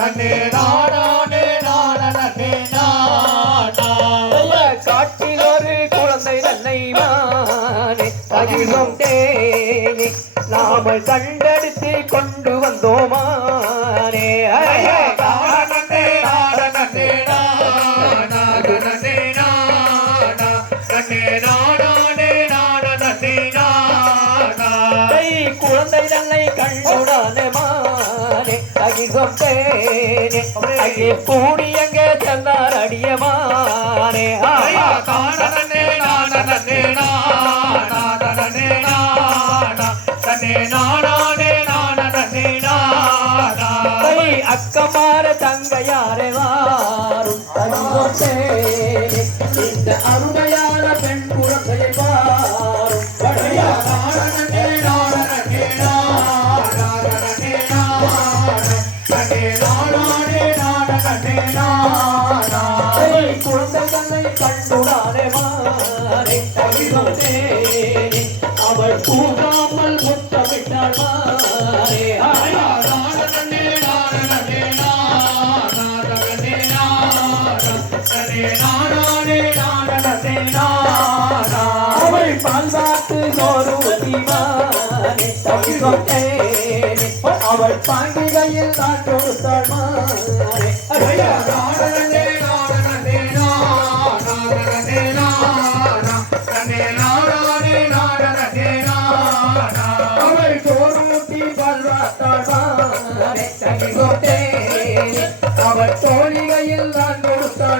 నన్నే నానే నాన్న నన్నే నా காட்டிலொரு குழந்தை நன்னை நானே அகிழ்ந்தேனே நாமல் கண்டெடுத்து கொண்டு குமாரே குழந்தை தன்னை கண்ணுடானே மாறே அகி கொண்டேனே அகி கூடியங்கே சென்றார் அடியமா होते அவள் பாண்டிகையில் நான் கொடுத்தாள் மாறே அவர் தோழிகையில் தான் கொடுத்தாள்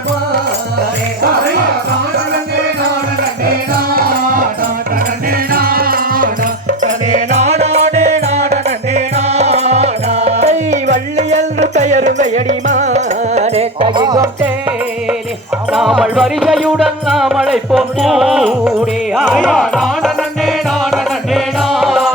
கருமையடி மானே தகிங்கொண்டேனே நாமல் வருகையுடன் நாம் அழைப்போம் கூடே ஆயா நாடனே நாடனே நாடனே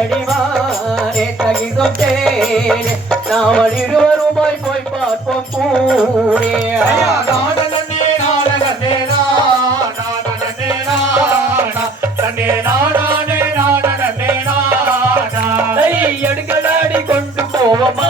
அடிவாரே தகிதம் தேனே. நாம் இருவருமாய் போய் பார்ப்போம் பூரே எடுக்கலாடி கொண்டு போவோமா?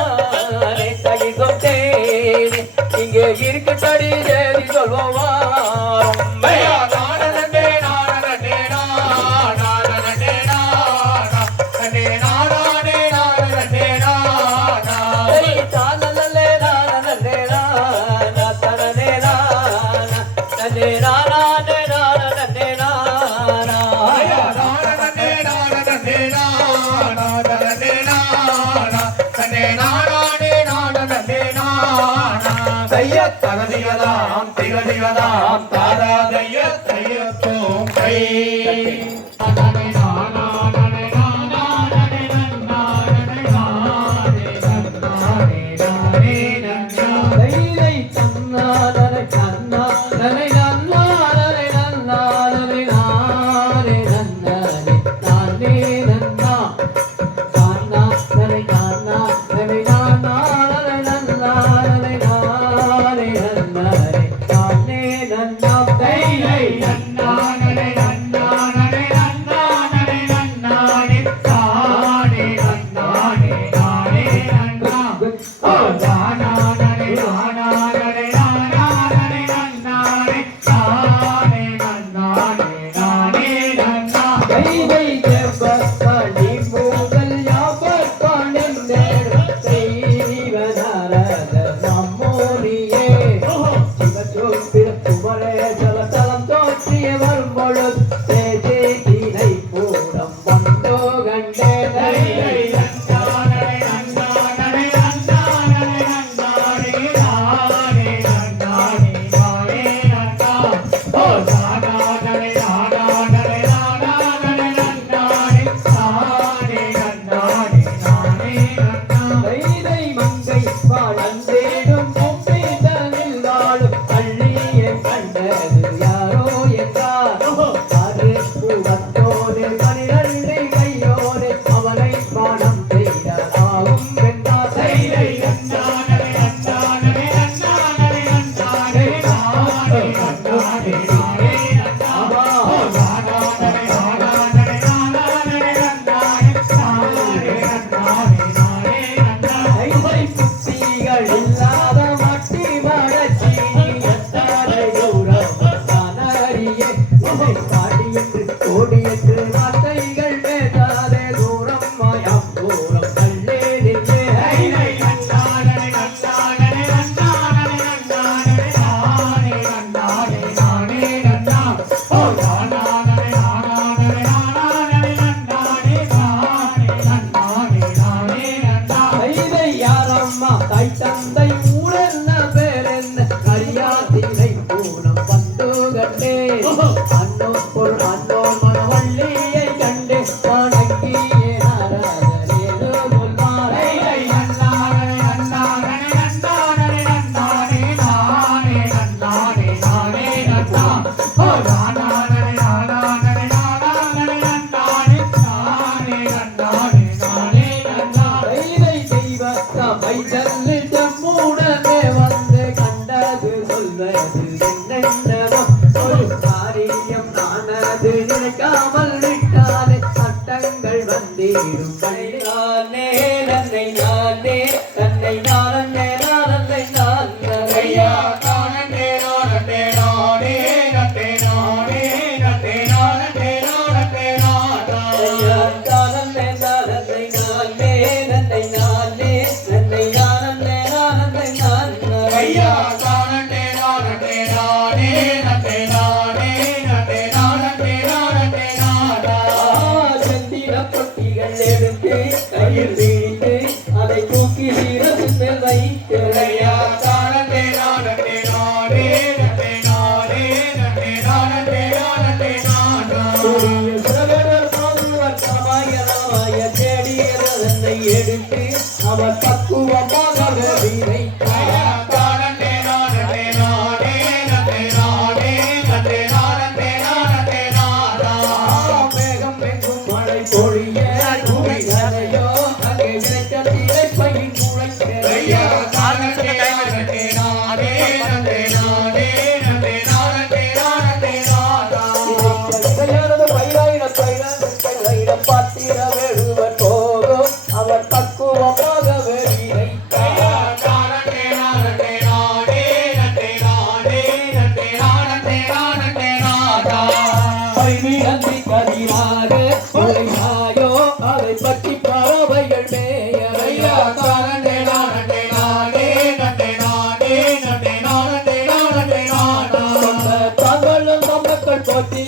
மக்கள் போற்றி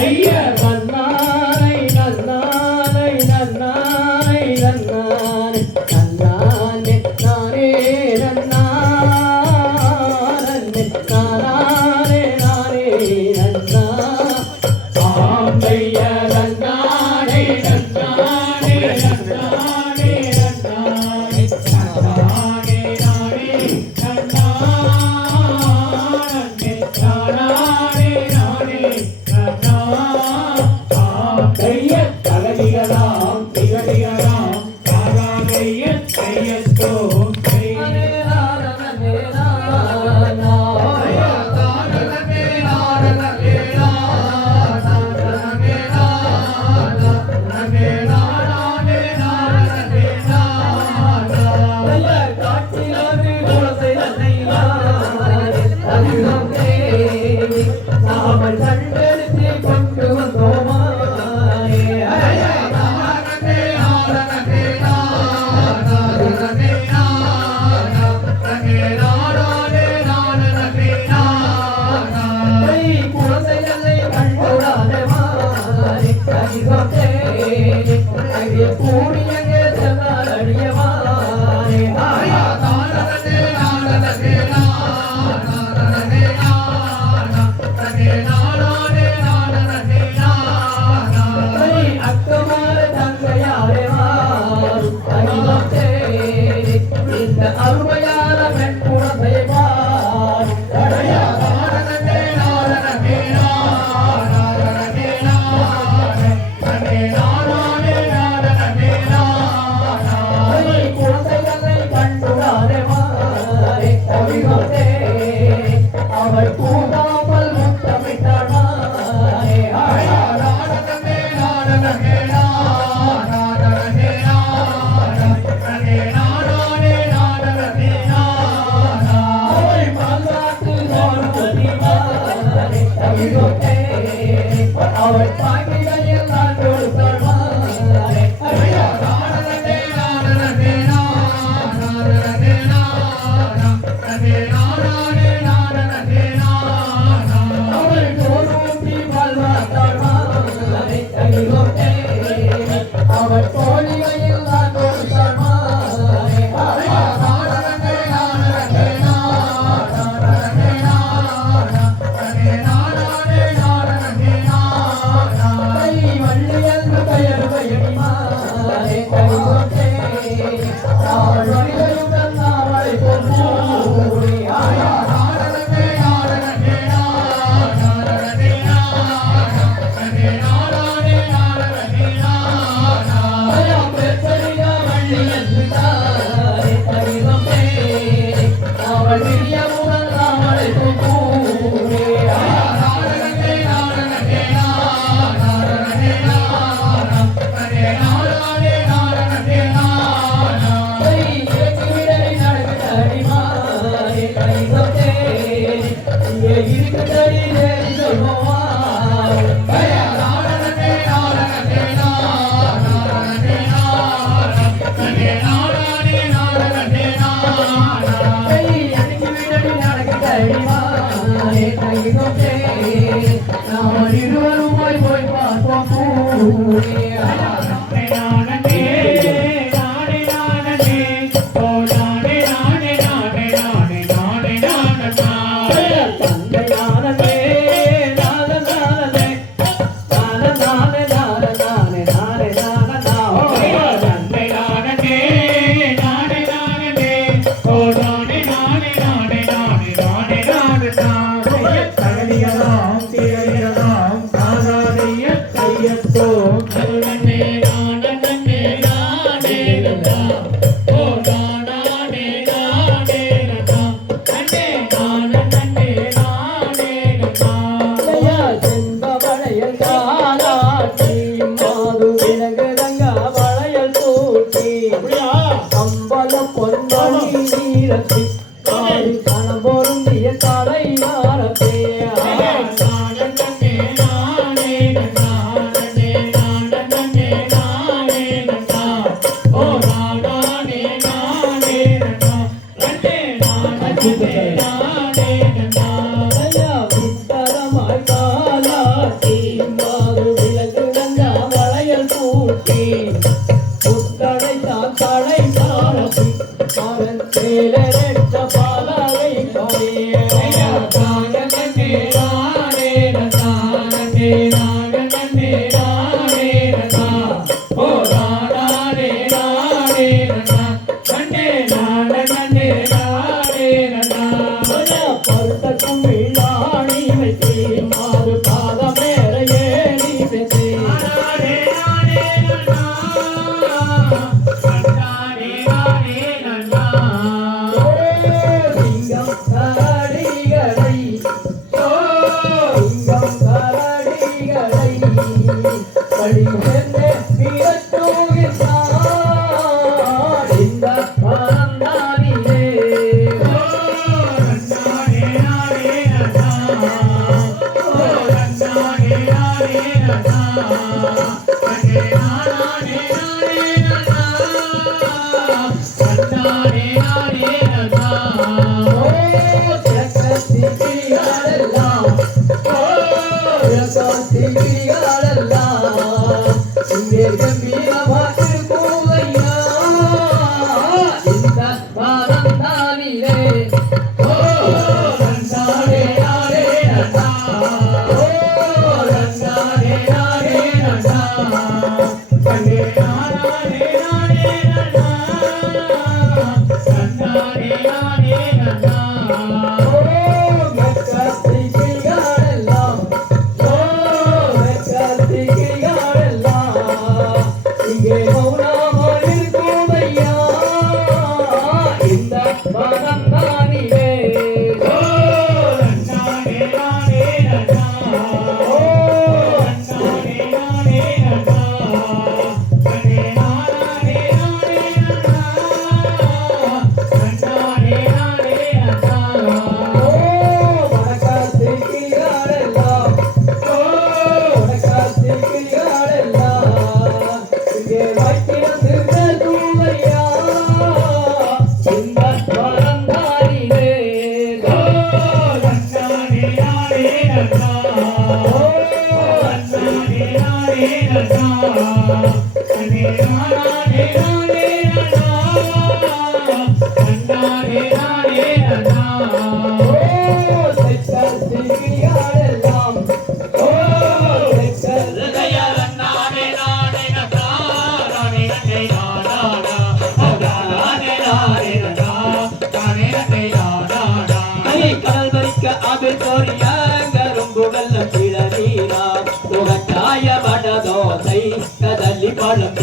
ஐயா Happy birthday. அவள் பார்ப்போம் दिया भक्त sola